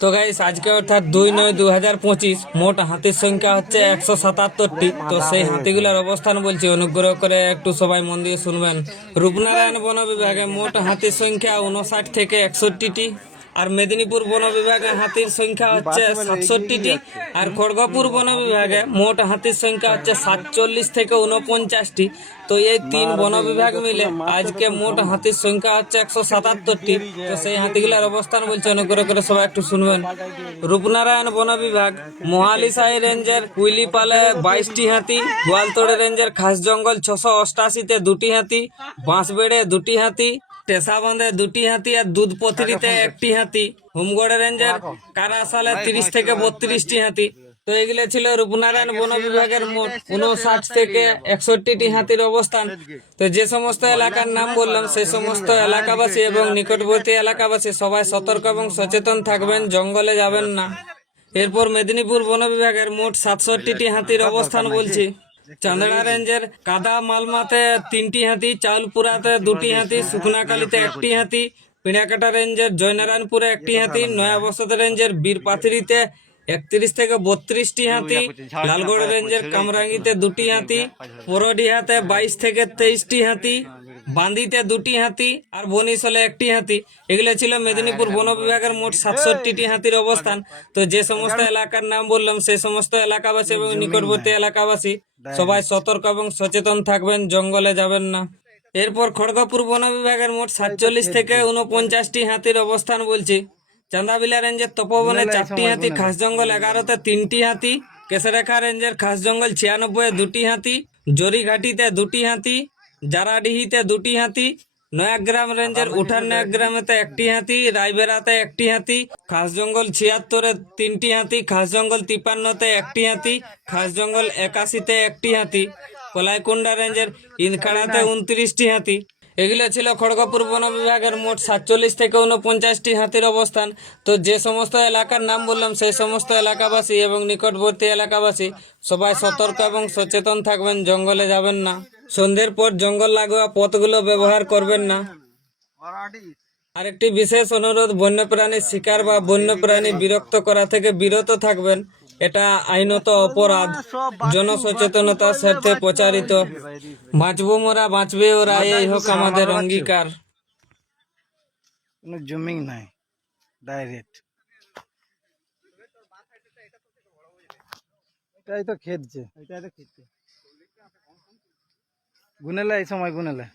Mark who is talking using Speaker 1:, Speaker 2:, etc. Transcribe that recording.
Speaker 1: তো গাইস আজকে অর্থাৎ দুই নয় দু হাজার পঁচিশ, মোট হাতির সংখ্যা হচ্ছে একশো সাতাত্তরটি। তো সেই হাতিগুলোর অবস্থান বলছি, অনুগ্রহ করে একটু সবাই মন দিয়ে শুনবেন। রূপনারায়ণ বন বিভাগে মোট হাতির সংখ্যা উনষাট থেকে একষট্টিটি। আর মেদিনীপুর বন বিভাগে হাতির সংখ্যা হচ্ছে সাতষট্টিটি আর খড়গপুর বন বিভাগে মোট হাতির সংখ্যা হচ্ছে সাতচল্লিশ থেকে উনপঞ্চাশটি তো এই তিন বন বিভাগ মিলে আজকে মোট হাতির সংখ্যা হচ্ছে একশো সাতাত্তরটি। তো সেই হাতিগুলার অবস্থান বলছে অনুগ্রহ করে সবাই একটু শুনবেন। রূপনারায়ণ বন বিভাগ মহালিসাই রেঞ্জের কুইলিপালে বাইশটি হাতি গোয়ালতোড়ে রেঞ্জের খাস জঙ্গল ছশো অষ্টাশিতে দুটি হাতি বাঁশবেড়ে দুটি হাতি টেসাবান্ধে দুটি হাতি আর দুধপথরিতে একটি হাতি। হোমগড় রেঞ্জের কারাসালে তিরিশ থেকে বত্রিশটি হাতি। তো এগুলো ছিল রূপনারায়ণ বন বিভাগের মোট উনষাট থেকে একষট্টিটি হাতির অবস্থান। তো যে সমস্ত এলাকার নাম বললাম সেই সমস্ত এলাকাবাসী এবং নিকটবর্তী এলাকাবাসী সবাই সতর্ক এবং সচেতন থাকবেন জঙ্গলে যাবেন না। এরপর মেদিনীপুর বন বিভাগের মোট সাতষট্টিটি হাতির অবস্থান বলছি। চান্দড়া রেঞ্জের কাদা মালমাতে তিনটি হাতি, চাউলপুরাতে দুটি হাতি শুকনাকালিতে একটি হাতি পিড়াকাটা রেঞ্জের জয়নারায়ণপুরে একটি হাতি নয়াবসত রেঞ্জের বীরপাথিরিতে একত্রিশ থেকে বত্রিশটি হাতি, লালগড় রেঞ্জের কামরাঙ্গিতে দুটি হাতি, পরডিহাতে বাইশ থেকে তেইশটি হাতি বান্দিতে দুটি হাতি আর বনিশলে একটি হাতি। এগুলো ছিল মেদিনীপুর বন বিভাগের মোট সাতষট্টিটি হাতির অবস্থান। তো যে সমস্ত এলাকার নাম বললাম সেই সমস্ত এলাকাবাসী এবং নিকটবর্তী এলাকাবাসী সবাই সতর্ক এবং সচেতন থাকবেন জঙ্গলে যাবেন না। এরপর খড়গপুর বন বিভাগের মোট সাতচল্লিশ থেকে উনপঞ্চাশটি হাতির অবস্থান বলছি। চান্দাবিলা রেঞ্জের তপবনে চারটি হাতি খাস জঙ্গল এগারোতে তিনটি হাতি কেশরেখা রেঞ্জের খাস জঙ্গল ছিয়ানব্বই দুটি হাতি জরিঘাটিতে দুটি হাতি জারাডিহিতে দুটি হাতি নয়াগ্রাম রেঞ্জের উঠান নয়াগ্রামেতে একটি হাতি রায়বেড়াতে একটি হাতি খাস জঙ্গল ছিয়াত্তরে তিনটি হাতি খাস জঙ্গল তিপান্নতে একটি হাতি খাস জঙ্গল একাশিতে একটি হাতি। কলাইকুণ্ডা রেঞ্জের ইনখাড়াতে উনত্রিশটি হাতি। এগুলো ছিল খড়গপুর বন বিভাগের মোট সাতচল্লিশ থেকে উনপঞ্চাশটি হাতির অবস্থান। তো যে সমস্ত এলাকার নাম বললাম সেই সমস্ত এলাকাবাসী এবং নিকটবর্তী এলাকাবাসী সবাই সতর্ক এবং সচেতন থাকবেন জঙ্গলে যাবেন না। সন্ধ্যের পর জঙ্গল লাগোয়া পথগুলো ব্যবহার করবেন না। আরেকটি বিশেষ অনুরোধ বন্যপ্রাণী শিকার বা বন্যপ্রাণী বিরক্ত করা থেকে বিরত থাকবেন। এটা আইনত অপরাধ, জনসচেতনতা স্বার্থে প্রচারিত। বাঁচবো মোরা, বাঁচবে ওরা, এই হোক আমাদের অঙ্গীকার।
Speaker 2: কোনো গুনেলে এই সময় গুনেলে